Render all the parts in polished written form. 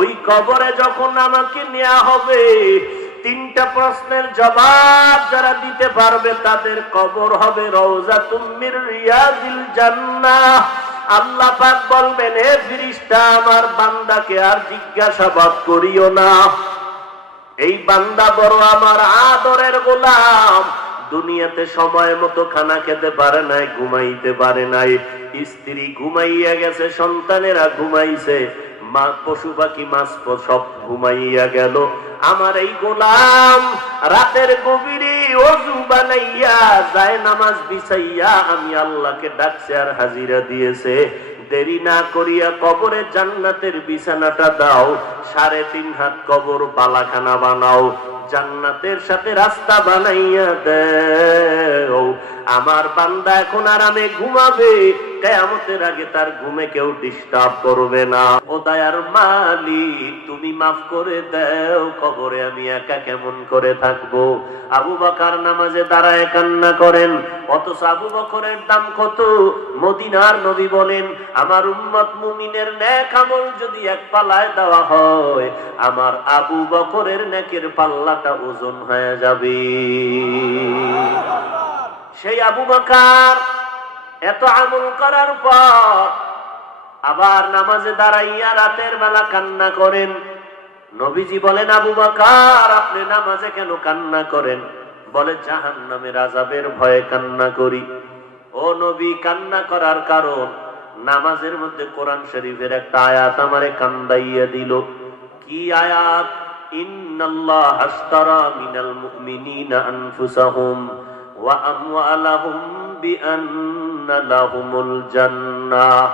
ওই কবরে যখন আমাকে নেওয়া হবে, তিনটা প্রশ্নের জবাব যারা দিতে পারবে তাদের কবর হবে রওজাতুম মির রিয়াজিল জান্নাহ। আল্লাহ পাক বলবেন, হে ফেরেশতা, আমার বান্দাকে আর জিজ্ঞাসাবাদ করিও না। এই বান্দা বড় আমার আদরের গোলাম, দুনিয়াতে সময় মতো খানা খেতে পারে নাই, ঘুমাইতে পারে নাই, স্ত্রী ঘুমাইয়া গেছে, সন্তানেরা ঘুমাইছে, মা পশু পাখি মাছ সব ঘুমাইয়া গেল। আমার এই গোলাম রাতের গভীরে ওযু বানাইয়া যায় নামাজ বিছাইয়া আমি আল্লাহকে ডাকছে আর হাজিরা দিয়েছে। দেরি না করিয়া কবরে জান্নাতের বিছানাটা দাও, 3.5 হাত কবর বালাখানা বানাও, জান্নাতের সাথে রাস্তা বানাইয়া দেও। আমার বান্দা এখন আরামে ঘুমাবে, কিয়ামতের আগে তার ঘুমে কেউ ডিস্টার্ব করবে না। ও দয়ার মালিক, তুমি মাফ করে দাও, কবরে আমি একা কেমন করে থাকবো। আবু বকর নামাজে দাঁড়ায় কান্না করেন, অথচ আবু বকরের দাম কত? মদিনার নবী বলেন, আমার উম্মত মুমিনের নেক আমল যদি এক পাল্লায় দেওয়া হয়, আমার আবু বকরের নেকের পাল্লাটা ওজন হয়ে যাবে। সেই আবু বকর এত আমল করার পর আবার নামাজে দাঁড়াইয়া রাতের বেলা কান্না করেন। নবীজি বলেন, আবু বকর, আপনি নামাজে কেন কান্না করেন? বলে, জাহান্নামের আযাবের ভয়ে কান্না করি। ও নবী, কান্না করার কারণ? নামাজের মধ্যে কোরআন শরীফের একটা আয়াত আমারে কান্দাইয়া দিল। কি আয়াত? ইন্নাল্লাহা আশতারা মিনাল মুমিনিনা আনফুসাহুম ওয়া আমওয়ালাহুম বিআন্না লাহুমুল জান্নাহ।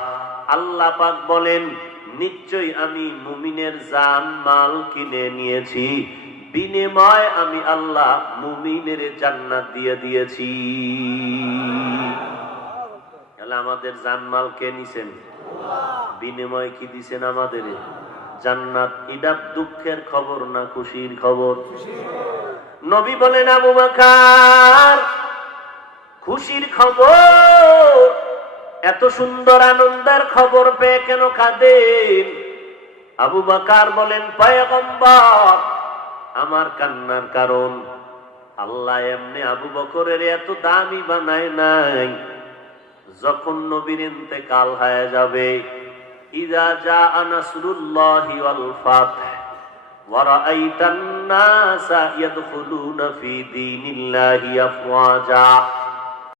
আল্লাহ পাক বলেন, নিশ্চয়ই আমি মুমিনের জান মাল কিনে নিয়েছি, বিনিময়ে আমি আল্লাহ মুমিনের জান্নাত দিয়ে দিয়েছি। তাহলে আমাদের জান মাল কে নিছেন? বিনিময়ে কি দিছেন আমাদের? জান্নাত। এটা দুঃখের খবর না খুশির খবর? নবী বলেন, আবু বকর, খুশির খবর। এত সুন্দর আনন্দের খবর পেয়ে কেন কাঁদেন? আবু বকর বলেন, পয়গম্বর, আমার কান্নার কারণ, আল্লাহ এমনি আবু বকরের এত দামি বানায় নাই। যখন নবীর ইন্তেকাল হয়ে যাবে, ইযা জাআ নাসরুল্লাহি ওয়াল ফাতহ ওয়া রাআইতান নাসা ইয়াদখুলুনা ফি দীনিল্লাহি আফওয়াজা,